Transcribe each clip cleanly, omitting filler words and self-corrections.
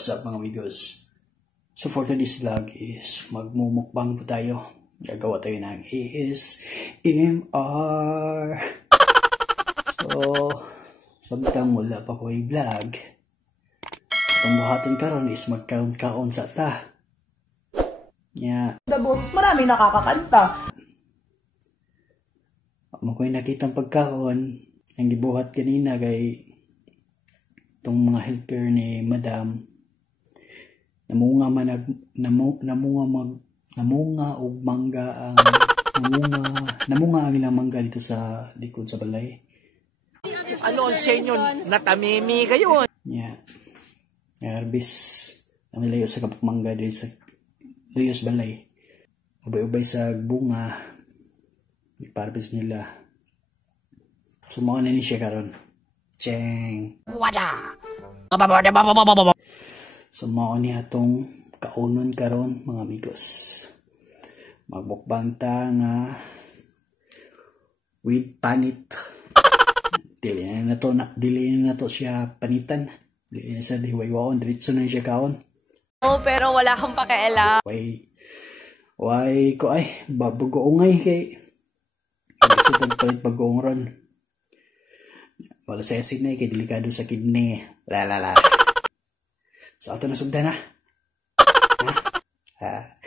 What's up mga amigos? So for today's vlog is magmumukbang po tayo. Gagawa tayo ng ASMR. So samtang wala pa ko i-vlog, itong buhaton karon is magkaon-kaon sa ta. Dabos, marami nakakakanta. Ako ko'y nakitang pagkaon ang gibuhat kanina kay itong mga helper ni Madam. Namunga og mangga ang namunga ang ilang mangga dito sa likod sa balay. Ano sa inyo? Natamimi kayo. Yeah. Harvest ang layo sa kapag mangga dito sa layo sa balay. Ubay-ubay sa bunga. Iparabis nila. Sumuha na ni siya karon. Cheng. Waja. Sumuha ni atong kaunon karon mga amigos. Magbukbang ta nga with panit. Dili na to siya panitan. Dili na sa hiwa-hiwaon, diretso na siya kaon. Oh, pero wala akong pakialam. Why ko ay babugoongay kay gusto kong palit bagoong ron. Wala sa asin kay delikado sa kidney. La. So ato na sugda na. Ha?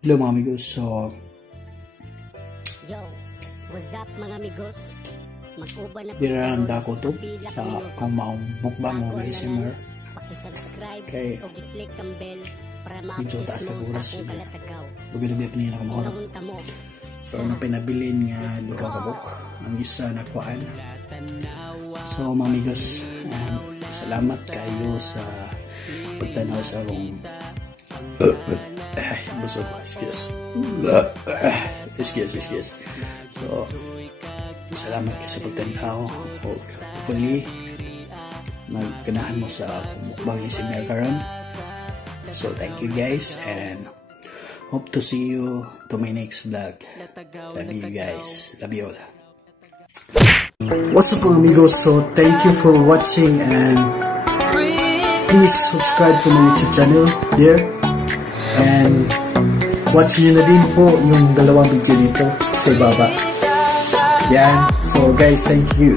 Hello mga amigos. So, Yo, what's up mga amigos? Mag-uban na diraranda ko to sa kung maong mukbang mo ASMR. Paki-subscribe Kay o i-click ang bell para medyo ma-update taas na mo sa oras. akong kalatagaw. Lubi-lubi pa nila kumahon. Unta mo. So, na pinabilin nga duha ka book. Ang isa na kuan. So, mga amigos, salamat kayo sa pagtanaw sa akong busog. Excuse. So, salamat kayo sa pagtanaw. Hopefully, nagkanahan mo sa akong mukbang ASMR karon. So, thank you guys and hope to see you to my next vlog. Love you guys. Love you all. What's up amigos? So thank you for watching and please subscribe to my YouTube channel there. And watch nyo na din po yung dalawang video dito sa ibaba. Yan. So guys, thank you.